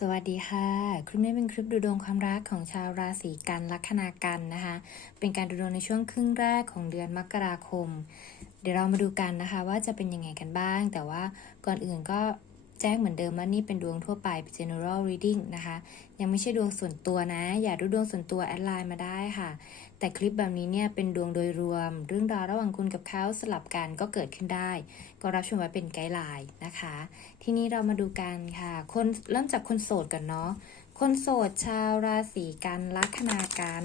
สวัสดีค่ะ คลิปนี้เป็นคลิปดูดวงความรักของชาวราศีกันลัคนากันนะคะ เป็นการดูดวงในช่วงครึ่งแรกของเดือนมกราคม เดี๋ยวเรามาดูกันนะคะ ว่าจะเป็นยังไงกันบ้าง แต่ว่าก่อนอื่นก็แจ้งเหมือนเดิมว่านี่เป็นดวงทั่วไปเป็น general reading นะคะ ยังไม่ใช่ดวงส่วนตัวนะ อย่าดูดวงส่วนตัวแอดไลน์มาได้ค่ะ แต่คลิปแบบนี้เนี่ยเป็นดวงโดยรวม เรื่องราวระหว่างคุณกับเขาสลับกันก็เกิดขึ้นได้ ก็รับชมไว้เป็นไกด์ไลน์นะคะ ทีนี้เรามาดูกันค่ะ คนเริ่มจากคนโสดก่อนเนาะคนโสดชาวราศีกันลัคนากัน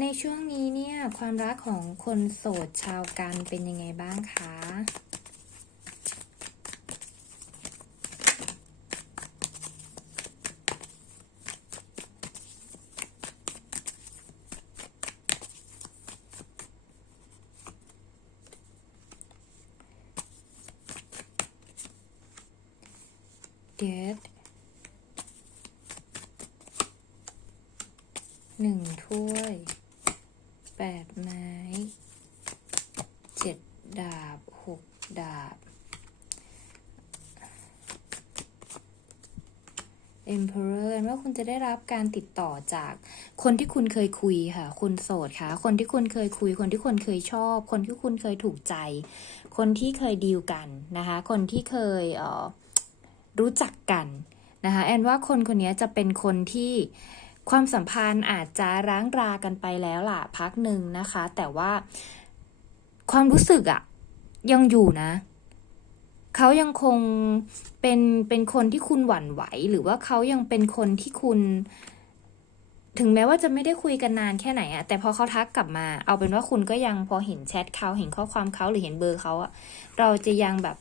ในช่วงนี้เนี่ยความรักของคนโสดชาวกันเป็นยังไงบ้างคะ เดดหนึ่งถ้วยแปดไม้เจ็ดดาบหกดาบ Emperor ว่าคุณจะได้รับการติดต่อจากคนที่คุณเคยคุยค่ะคุณโสดค่ะ คนที่คุณเคยคุย คนที่คุณเคยชอบ คนที่คุณเคยถูกใจ คนที่เคยดีลกันนะคะ คนที่เคยเอ่อ รู้จักกันนะคะแอนว่าคนคนนี้จะเป็นคนที่ความสัมพันธ์อาจจะร้างรากันไปแล้วล่ะพักหนึ่งนะคะ แต่ว่าความรู้สึกอะยังอยู่นะเขายังคงเป็นเป็นคนที่คุณหวั่นไหว หรือว่าเขายังเป็นคนที่คุณ ถึงแม้ว่าจะไม่ได้คุยกันนานแค่ไหนอะแต่พอเขาทักกลับมา เอาเป็นว่าคุณก็ยังพอเห็นแชทเขาเห็นข้อความเขาหรือเห็นเบอร์เขาอะเราจะยังแบบ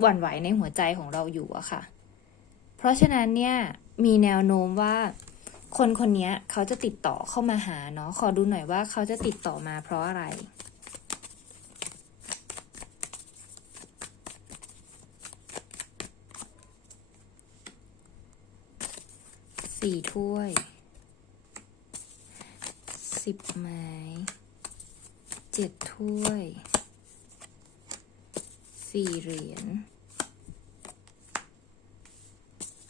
หวั่นไหวในหัวใจของเราอยู่อะค่ะ เพราะฉะนั้นเนี่ยมีแนวโน้มว่าคนคนนี้เขาจะติดต่อเข้ามาหาเนาะขอดูหน่อยว่าเขาจะติดต่อมาเพราะอะไร สี่ถ้วย สิบไม้ เจ็ดถ้วย สี่เหรียญ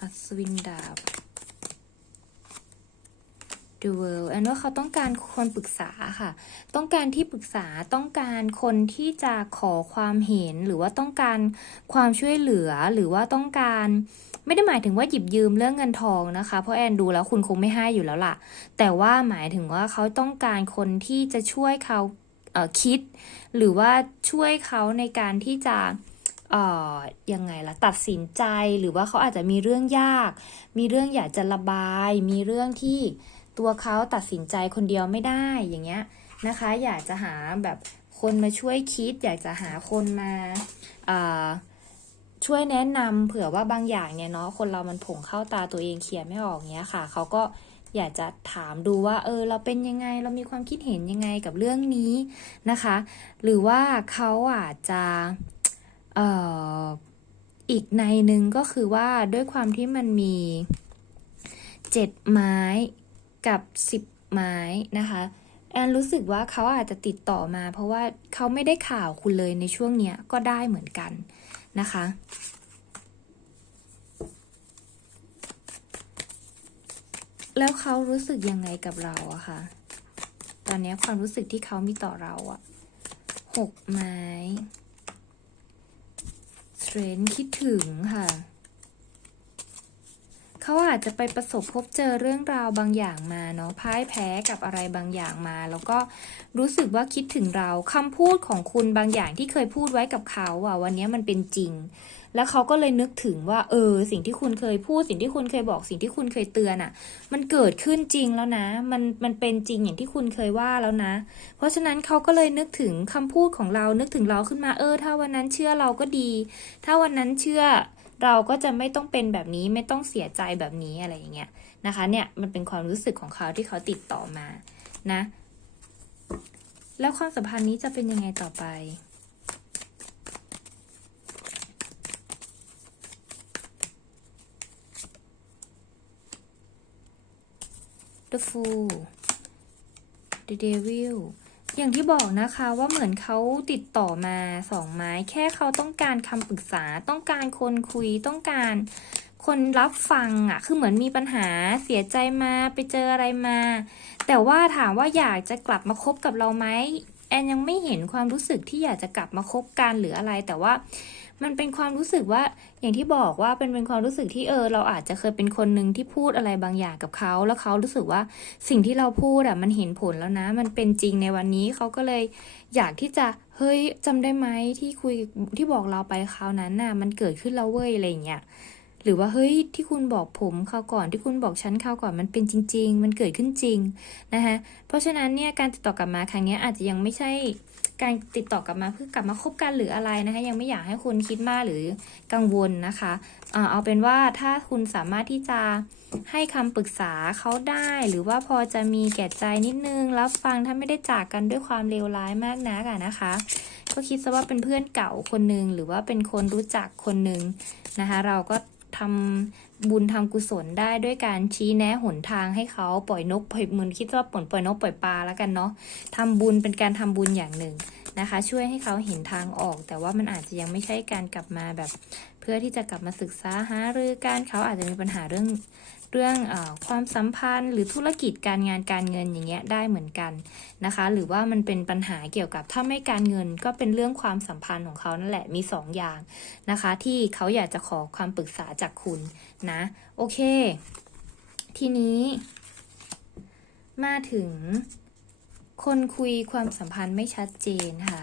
อัศวินดาบ The World แอนว่าเขาต้องการคนปรึกษาค่ะ ต้องการที่ปรึกษา ต้องการคนที่จะขอความเห็น หรือว่าต้องการความช่วยเหลือ หรือว่าต้องการ ไม่ได้หมายถึงว่าหยิบยืมเรื่องเงินทองนะคะ เพราะแอนดูแล้วคุณคงไม่ให้อยู่แล้วล่ะ แต่ว่าหมายถึงว่าเขาต้องการคนที่จะช่วยเขา คิด หรือว่าช่วยเขาในการที่จะยังไงล่ะตัดสินใจหรือว่าเขาอาจจะมีเรื่องยาก มีเรื่องอยากจะระบาย มีเรื่องที่ตัวเขาตัดสินใจคนเดียวไม่ได้อย่างเงี้ยนะคะ อยากจะหาแบบคนมาช่วยคิด อยากจะหาคนมาช่วยแนะนำเผื่อว่าบางอย่างเนี่ยเนาะคนเรามันผงเข้าตาตัวเองเคลียร์ไม่ออกเงี้ยค่ะเขาก็ อยากจะถามดูว่า เออ เราเป็นยังไงเรามีความคิดเห็นยังไงกับเรื่องนี้นะคะ หรือว่าเขาอาจจะเอ่ออีกในหนึ่งก็คือว่าด้วยความที่มันมีเจ็ดไม้กับสิบไม้นะคะแอนรู้สึกว่าเขาอาจจะติดต่อมา เพราะว่าเขาไม่ได้ข่าวคุณเลยในช่วงเนี้ยก็ได้เหมือนกันนะคะ แล้วเขารู้สึกยังไงกับเราอะคะตอนนี้ความรู้สึกที่เขามีต่อเราอะหกไม้เทรนคิดถึงค่ะ เขาอาจจะไปประสบพบเจอเรื่องราวบางอย่างมาเนาะพ่ายแพ้กับอะไรบางอย่างมา แล้วก็รู้สึกว่าคิดถึงเราคำพูดของคุณบางอย่างที่เคยพูดไว้กับเขาอะวันนี้มันเป็นจริง แล้วเขาก็เลยนึกถึงว่า เออ สิ่งที่คุณเคยพูด สิ่งที่คุณเคยบอกสิ่งที่คุณเคยเตือนอะ มันเกิดขึ้นจริงแล้วนะ มันมันเป็นจริงอย่างที่คุณเคยว่าแล้วนะ เพราะฉะนั้นเขาก็เลยนึกถึงคำพูดของเรานึกถึงเราขึ้นมาเออ ถ้าวันนั้นเชื่อเราก็ดี ถ้าวันนั้นเชื่อ เราก็จะไม่ต้องเป็นแบบนี้ไม่ต้องเสียใจแบบนี้อะไรอย่างเงี้ยนะคะเนี่ยมันเป็นความรู้สึกของเขาที่เขาติดต่อมานะแล้วความสัมพันธ์นี้จะเป็นยังไงต่อไป The Fool The Devil อย่างที่บอกนะคะว่าเหมือนเขาติดต่อมาสองไม้ แค่เขาต้องการคำปรึกษา ต้องการคนคุยต้องการคนรับฟังอะ คือเหมือนมีปัญหาเสียใจมาไปเจออะไรมา แต่ว่าถามว่าอยากจะกลับมาคบกับเราไหม แอนยังไม่เห็นความรู้สึกที่อยากจะกลับมาคบกันหรืออะไร แต่ว่ามันเป็นความรู้สึกว่าอย่างที่บอกว่าเป็นเป็นความรู้สึกที่เออ เราอาจจะเคยเป็นคนหนึ่งที่พูดอะไรบางอย่างกับเขา แล้วเขารู้สึกว่าสิ่งที่เราพูดอะมันเห็นผลแล้วนะ มันเป็นจริงในวันนี้เขาก็เลยอยากที่จะเฮ้ยจำได้ไหมที่คุยที่บอกเราไปคราวนั้นน่ะ มันเกิดขึ้นแล้วเว้ยอะไรอย่างเงี้ย หรือว่าเฮ้ยที่คุณบอกผมคราวก่อนที่คุณบอกฉันคราวก่อนมันเป็นจริง ๆ มันเกิดขึ้นจริงนะคะเพราะฉะนั้นเนี่ยการติดต่อกลับมาครั้งนี้อาจจะยังไม่ใช่การติดต่อกลับมาเพื่อกลับมาคบกันหรืออะไรนะคะยังไม่อยากให้คุณคิดมากหรือกังวลนะคะเอาเป็นว่าถ้าคุณสามารถที่จะให้คำปรึกษาเขาได้ หรือว่าพอจะมีแก่ใจนิดนึงรับฟังถ้าไม่ได้จากกันด้วยความเลวร้ายมากนักอะนะคะ ก็คิดซะว่าเป็นเพื่อนเก่าคนหนึ่งหรือว่าเป็นคนรู้จักคนหนึ่งนะคะเราก็ ทำบุญทำกุศลได้ด้วยการชี้แนะหนทางให้เขาปล่อยนกปล่อยมือคิดว่าปล่อยปล่อยนกปล่อยปลาแล้วกันเนาะทำบุญเป็นการทำบุญอย่างหนึ่งนะคะ ช่วยให้เขาเห็นทางออก แต่ว่ามันอาจจะยังไม่ใช่การกลับมาแบบ เพื่อที่จะกลับมาศึกษาหารือการเขาอาจจะมีปัญหาเรื่อง เรื่องอความสัมพันธ์ หรือธุรกิจการงานการเงินอย่างเงี้ยได้เหมือนกันนะคะ หรือว่ามันเป็นปัญหาเกี่ยวกับถ้าไม่การเงินก็เป็นเรื่องความสัมพันธ์ของเขานั่นแหละมีสองอย่างนะคะ ที่เขาอยากจะขอความปรึกษาจากคุณนะโอเค ทีนี้ มาถึง คนคุยความสัมพันธ์ไม่ชัดเจนค่ะ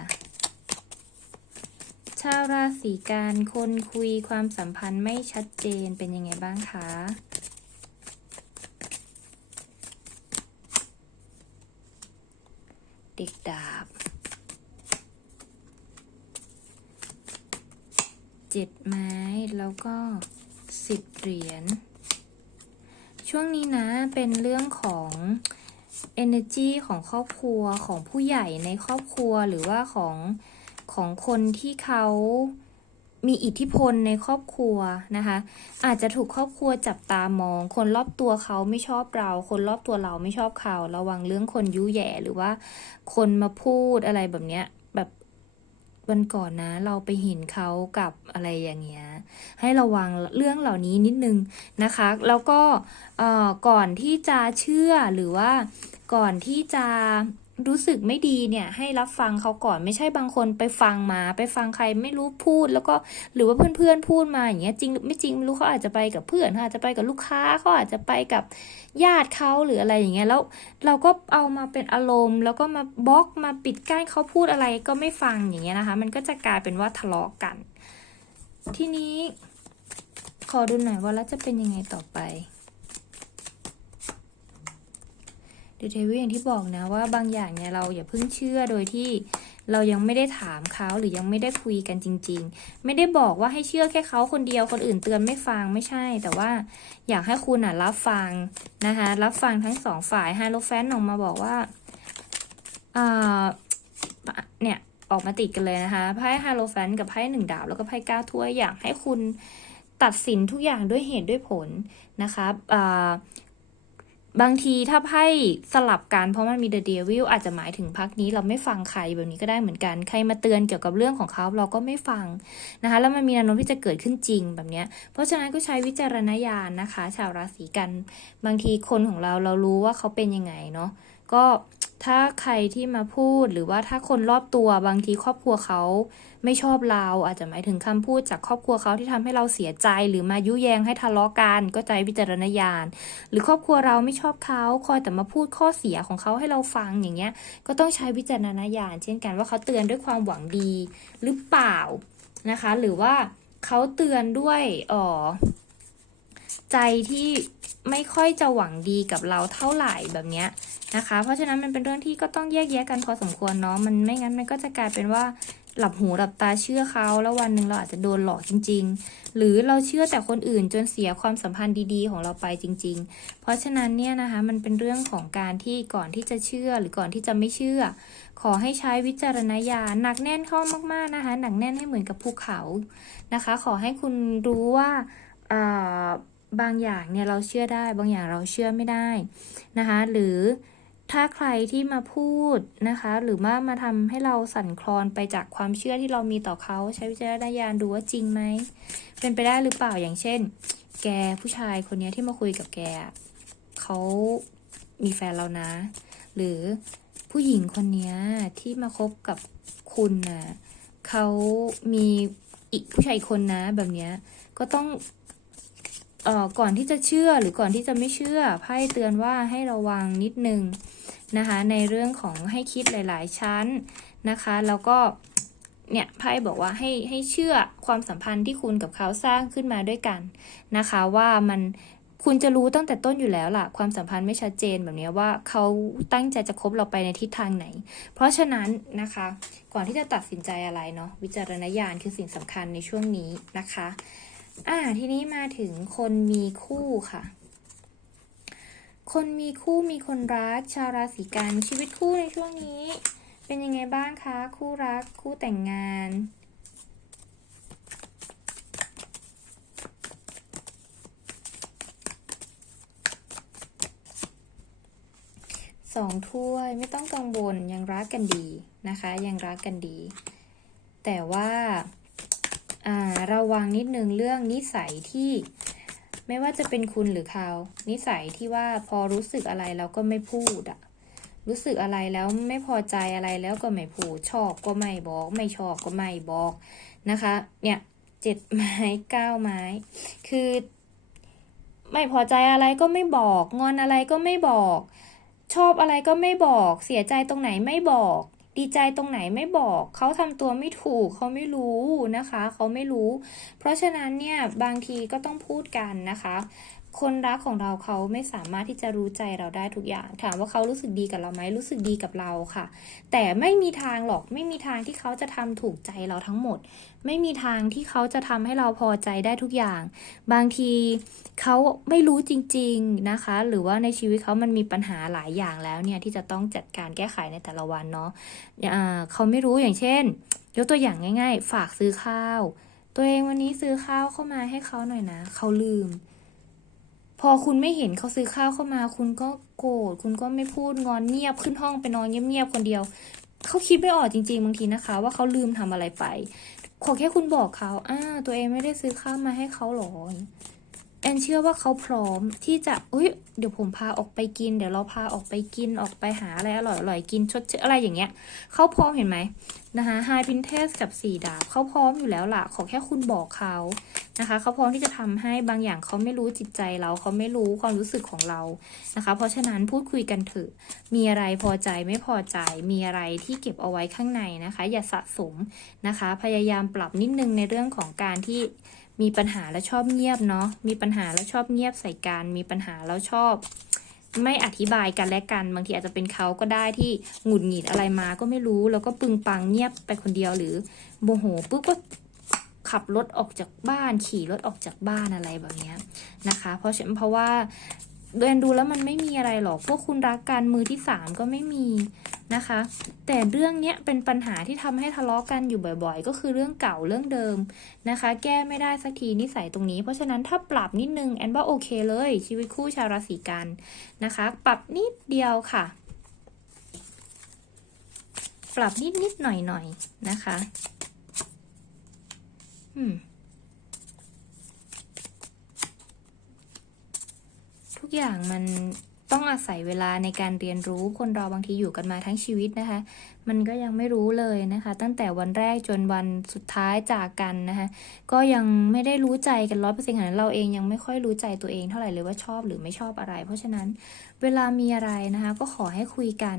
ชาวราศีกันคนคุยความสัมพันธ์ไม่ชัดเจนเป็นยังไงบ้างคะ เด็กดาบเจ็ดไม้แล้วก็สิบเหรียญช่วงนี้นะเป็นเรื่องของ energy ของครอบครัวของผู้ใหญ่ในครอบครัวหรือว่าของของคนที่เขา มีอิทธิพลในครอบครัวนะคะ อาจจะถูกครอบครัวจับตามอง คนรอบตัวเขาไม่ชอบเรา คนรอบตัวเราไม่ชอบเขา ระวังเรื่องคนยุแย่หรือว่า คนมาพูดอะไรแบบเนี้ยแบบวันก่อนนะ เราไปเห็นเขากับอะไรอย่างเงี้ย ให้ระวังเรื่องเหล่านี้นิดนึงนะคะ แล้วก็เอ่อก่อนที่จะเชื่อหรือว่าก่อนที่จะ รู้สึกไม่ดีเนี่ยให้รับฟังเขาก่อนไม่ใช่บางคนไปฟังมาไปฟังใครไม่รู้พูด แล้วก็หรือว่าเพื่อนๆพูดมาอย่างเงี้ยจริงหรือไม่จริงไม่รู้เขาอาจจะไปกับเพื่อนเขาอาจจะไปกับลูกค้าเขาอาจจะไปกับญาติเขาหรืออะไรอย่างเงี้ยแล้วเราก็เอามาเป็นอารมณ์ แล้วก็มาบล็อกมาปิดกั้นเขาพูดอะไรก็ไม่ฟังอย่างเงี้ยนะคะ มันก็จะกลายเป็นว่าทะเลาะกัน ทีนี้ ขอดูหน่อยว่าแล้วจะเป็นยังไงต่อไป เดเทวิอย่างที่บอกนะว่าบางอย่างเนี่ยเราอย่าเพิ่งเชื่อโดยที่เรายังไม่ได้ถามเขาหรือยังไม่ได้คุยกันจริง ๆ ไม่ได้บอกว่าให้เชื่อแค่เขาคนเดียวคนอื่นเตือนไม่ฟังไม่ใช่ แต่ว่าอยากให้คุณอะรับฟังนะคะรับฟังทั้งสองฝ่ายไฮโลแฟนออกมาบอกว่าอ่าเนี่ยออกมาติดกันเลยนะคะไพ่ไฮโลแฟนกับไพ่หนึ่งดาบแล้วก็ไพ่เก้าถ้วยอยากให้คุณตัดสินทุกอย่างด้วยเหตุด้วยผลนะคะอ่า บางทีถ้าไพ่สลับกันเพราะมันมี The Devil อาจจะหมายถึงพักนี้เราไม่ฟังใครแบบนี้ก็ได้เหมือนกัน ใครมาเตือนเกี่ยวกับเรื่องของเขาเราก็ไม่ฟังนะคะแล้วมันมีแนวโน้มที่จะเกิดขึ้นจริงแบบนี้ เพราะฉะนั้นก็ใช้วิจารณญาณนะคะ ชาวราศีกัน บางทีคนของเราเรารู้ว่าเขาเป็นยังไงเนาะ ก็ถ้าใครที่มาพูดหรือว่าถ้าคนรอบตัวบางทีครอบครัวเขาไม่ชอบเรา อาจจะหมายถึงคำพูดจากครอบครัวเขาที่ทำให้เราเสียใจ หรือมายุแยงให้ทะเลาะกันก็ใจวิจารณญาณ หรือครอบครัวเราไม่ชอบเขาคอยแต่มาพูดข้อเสียของเขาให้เราฟังอย่างเงี้ย ก็ต้องใช้วิจารณญาณ เช่นกันว่าเขาเตือนด้วยความหวังดีหรือเปล่านะคะ หรือว่าเขาเตือนด้วยอ๋อ ใจที่ไม่ค่อยจะหวังดีกับเราเท่าไหร่แบบเนี้ยนะคะ เพราะฉะนั้นมันเป็นเรื่องที่ก็ต้องแยกแยะกันพอสมควรเนาะมันไม่งั้นมันก็จะกลายเป็นว่าหลับหูหลับตาเชื่อเขาแล้ววันหนึ่งเราอาจจะโดนหลอกจริง ๆ หรือเราเชื่อแต่คนอื่นจนเสียความสัมพันธ์ดีๆ ของเราไปจริง ๆ เพราะฉะนั้นเนี่ยนะคะมันเป็นเรื่องของการที่ก่อนที่จะเชื่อหรือก่อนที่จะไม่เชื่อ ขอให้ใช้วิจารณญาณหนักแน่นเข้ามากๆนะคะ หนักแน่นให้เหมือนกับภูเขานะคะ ขอให้คุณรู้ว่า บางอย่างเนี่ยเราเชื่อได้ บางอย่างเราเชื่อไม่ได้นะคะ หรือถ้าใครที่มาพูดนะคะ หรือว่ามาทำให้เราสั่นคลอนไปจากความเชื่อที่เรามีต่อเขาใช้วิจารณญาณดูว่าจริงไหมเป็นไปได้หรือเปล่าอย่างเช่น แกผู้ชายคนนี้ที่มาคุยกับแกเขามีแฟนแล้วนะ หรือผู้หญิงคนนี้ที่มาคบกับคุณน่ะเขามีอีกผู้ชายอีกคนนะแบบเนี้ยก็ต้อง เอ่อก่อนที่จะเชื่อหรือก่อนที่จะไม่เชื่อไพ่เตือนว่าให้ระวังนิดนึงนะคะในเรื่องของให้คิดหลาย ๆ ชั้นนะคะแล้วก็เนี่ยไพ่บอกว่าให้ให้เชื่อความสัมพันธ์ที่คุณกับเขาสร้างขึ้นมาด้วยกันนะคะว่ามันคุณจะรู้ตั้งแต่ต้นอยู่แล้วล่ะ ความสัมพันธ์ไม่ชัดเจนแบบนี้ว่าเขาตั้งใจจะคบเราไปในทิศทางไหน เพราะฉะนั้นนะคะ ก่อนที่จะตัดสินใจอะไรเนาะวิจารณญาณคือสิ่งสำคัญในช่วงนี้นะคะ อ่าทีนี้มาถึงคนมีคู่ค่ะ คนมีคู่มีคนรัก ชาวราศีกันชีวิตคู่ในช่วงนี้ เป็นยังไงบ้างคะ คู่รักคู่แต่งงานสองถ้วยไม่ต้องกังวลยังรักกันดีนะคะ ยังรักกันดี แต่ว่าอ่า ระวังนิดนึงเรื่องนิสัยที่ไม่ว่าจะเป็นคุณหรือเขา นิสัยที่ว่าพอรู้สึกอะไรแล้วก็ไม่พูดอะรู้สึกอะไรแล้วไม่พอใจอะไรแล้วก็ไม่พูดชอบก็ไม่บอก ไม่ชอบก็ไม่บอกนะคะ เนี่ยเจ็ดไม้เก้าไม้ คือ ไม่พอใจอะไรก็ไม่บอก งอนอะไรก็ไม่บอก ชอบอะไรก็ไม่บอก เสียใจตรงไหนไม่บอก ดีใจตรงไหนไม่บอก เขาทำตัวไม่ถูก เขาไม่รู้นะคะ เขาไม่รู้ เพราะฉะนั้นเนี่ยบางทีก็ต้องพูดกันนะคะ คนรักของเราเขาไม่สามารถที่จะรู้ใจเราได้ทุกอย่าง ถามว่าเขารู้สึกดีกับเราไหมรู้สึกดีกับเราค่ะ แต่ไม่มีทางหรอกไม่มีทางที่เขาจะทำถูกใจเราทั้งหมด ไม่มีทางที่เขาจะทำให้เราพอใจได้ทุกอย่าง บางทีเขาไม่รู้จริง ๆนะคะ หรือว่าในชีวิตเขามันมีปัญหาหลายอย่างแล้วเนี่ยที่จะต้องจัดการแก้ไขในแต่ละวันเนาะอ่าเขาไม่รู้อย่างเช่นยกตัวอย่างง่าย ๆ ฝากซื้อข้าว ตัวเองวันนี้ซื้อข้าวเข้ามาให้เขาหน่อยนะ เขาลืม พอคุณไม่เห็นเขาซื้อข้าวเข้ามา คุณก็โกรธคุณก็ไม่พูดงอนเงียบขึ้นห้องไปนอนเงียบๆคนเดียวเขาคิดไม่ออกจริงๆบางทีนะคะ ว่าเขาลืมทำอะไรไป ขอแค่คุณบอกเขาอ่าตัวเองไม่ได้ซื้อข้าวมาให้เขาหรอแอนเชื่อว่าเขาพร้อมที่จะเอ้ยเดี๋ยวผมพาออกไปกิน เดี๋ยวเราพาออกไปกินออกไปหาอะไรอร่อยๆกินชดเชยอะไรอย่างเงี้ยเขาพร้อมเห็นไหมนะคะ High Princess กับสี่ดาบเขาพร้อมอยู่แล้วล่ะ ขอแค่คุณบอกเขา นะคะเขาพร้อมที่จะทำให้บางอย่างเขาไม่รู้จิตใจเราเขาไม่รู้ความรู้สึกของเรานะคะ เพราะฉะนั้นพูดคุยกันเถอะมีอะไรพอใจไม่พอใจมีอะไรที่เก็บเอาไว้ข้างในนะคะ อย่าสะสมนะคะ พยายามปรับนิดนึงในเรื่องของการที่มีปัญหาแล้วชอบเงียบเนาะมีปัญหาแล้วชอบเงียบใส่กันมีปัญหาแล้วชอบไม่อธิบายกันและกัน บางทีอาจจะเป็นเขาก็ได้ที่หงุดหงิดอะไรมาก็ไม่รู้ แล้วก็ปึงปังเงียบไปคนเดียวหรือโมโหปุ๊บก็ ขับรถออกจากบ้านขี่รถออกจากบ้านอะไรแบบนี้นะคะ เพราะฉะนั้นเพราะว่าเดินดูแล้วมันไม่มีอะไรหรอกพวกคุณรักกันมือที่สามก็ไม่มีนะคะ แต่เรื่องเนี้ยเป็นปัญหาที่ทำให้ทะเลาะกันอยู่บ่อยๆ ก็คือเรื่องเก่าเรื่องเดิมนะคะ แก้ไม่ได้สักทีนิสัยตรงนี้ เพราะฉะนั้นถ้าปรับนิดนึงแอนว่าโอเคเลย ชีวิตคู่ชาวราศีกันนะคะ ปรับนิดเดียวค่ะ ปรับนิดนิดหน่อยหน่อยนะคะ ทุกอย่างมันต้องอาศัยเวลาในการเรียนรู้คนเราบางทีอยู่กันมาทั้งชีวิตนะคะ มันก็ยังไม่รู้เลยนะคะ ตั้งแต่วันแรกจนวันสุดท้ายจากกันนะคะก็ยังไม่ได้รู้ใจกันร้อยเปอร์เซ็นต์ขนาดเราเองยังไม่ค่อยรู้ใจตัวเองเท่าไหร่เลยว่าชอบหรือไม่ชอบอะไร เพราะฉะนั้นเวลามีอะไรนะคะ ก็ขอให้คุยกัน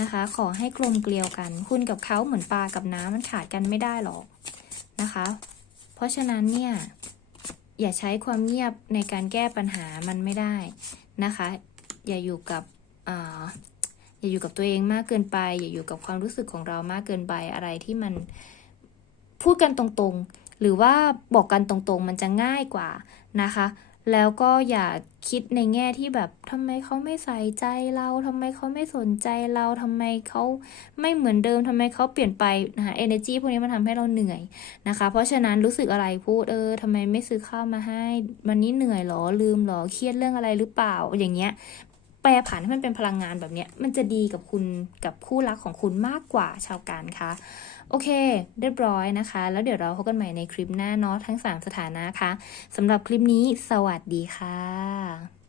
นะคะ ขอให้กลมเกลียวกัน คุณกับเขาเหมือนปลากับน้ำมันขาดกันไม่ได้หรอกนะคะ เพราะฉะนั้นเนี่ยอย่าใช้ความเงียบในการแก้ปัญหามันไม่ได้นะคะ อย่าอยู่กับออย่าอยู่กับตัวเองมากเกินไป อย่าอยู่กับความรู้สึกของเรามากเกินไปอะไรที่มันพูดกันตรงๆ หรือว่าบอกกันตรงๆ มันจะง่ายกว่านะคะ แล้วก็อย่าคิดในแง่ที่แบบทำไมเขาไม่ใส่ใจเราทำไมเขาไม่สนใจเราทำไมเขาไม่เหมือนเดิมทำไมเขาเปลี่ยนไปนะคะ energy พวกนี้มันทำให้เราเหนื่อยนะคะ เพราะฉะนั้นรู้สึกอะไรพูดเออทำไมไม่ซื้อข้าวมาให้ วันนี้เหนื่อยหรอลืมหรอเครียดเรื่องอะไรหรือเปล่าอย่างเงี้ยแปลผันให้มันเป็นพลังงานแบบเนี้ยมันจะดีกับคุณกับคู่รักของคุณมากกว่าชาวกันคะ โอเค เรียบร้อยนะคะ แล้วเดี๋ยวเราพบกันใหม่ในคลิปหน้าเนาะทั้ง 3 สถานะคะสำหรับคลิปนี้สวัสดีค่ะ